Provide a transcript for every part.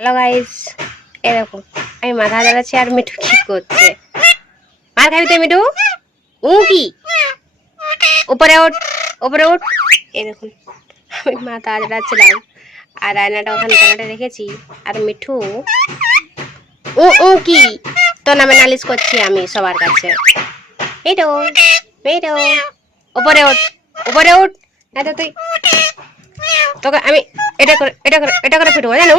Hello guys, এই দেখো আমি মাথা দাঁড়াচ্ছি আর মিঠু কি করছে? মার খাবি তো মিঠু? ও কি উপরে ওঠ, উপরে ওঠ। এই দেখুন আমি মাথা দাঁড়াচ্ছিলাম আর আয়নাটা ওখানে কোনাটা রেখেছি আর মিঠু ও ও কি তো নামে নালিশ করছি আমি সবার কাছে। মিঠু মিঠু উপরে ওঠ, উপরে ওঠ, না তো তুই তোকে আমি এটা করে এটা করে এটা করে পিটবো জানো?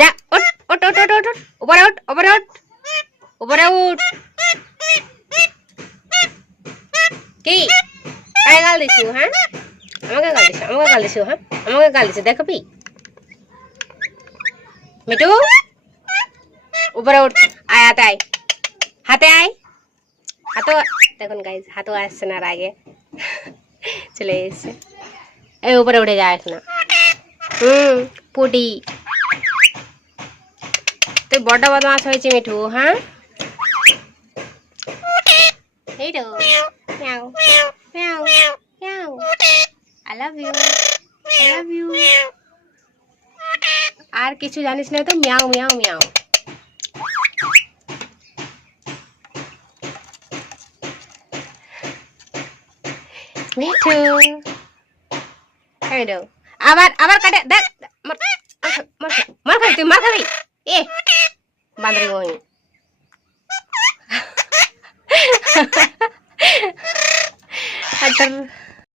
যা ওঠ ওঠ ওঠ ওঠ ওঠ, উপরে ওঠ, উপরে ওঠ, উপরে উঠ। কি কাকে গাল দিছু? হ্যাঁ আমাকে গাল দিছো, আমাকে গাল দিছো, হ্যাঁ আমাকে গাল দিছো, দেখবি? মিঠু উপরে উঠ, আয় হাতে আয়, হাতে আয়, হাতও দেখুন গাইজ হাতও আসছে না, আর আগে চলে এসেছে। এই উপরে উঠে যায় না। পুটি তুই বড্ড বদমাস হয়েছে মিঠু। হ্যাঁ এই তো মিয়াও মিয়াও মিয়াও, I love you, I love you. আর কিছু জানিস না তো মিয়াও মিয়াও মিয়াও। মিঠু এই তো আবার আবার কাটে দেখ, মার মার মার খাবি তুই, মার খাবি। এ বান্দরি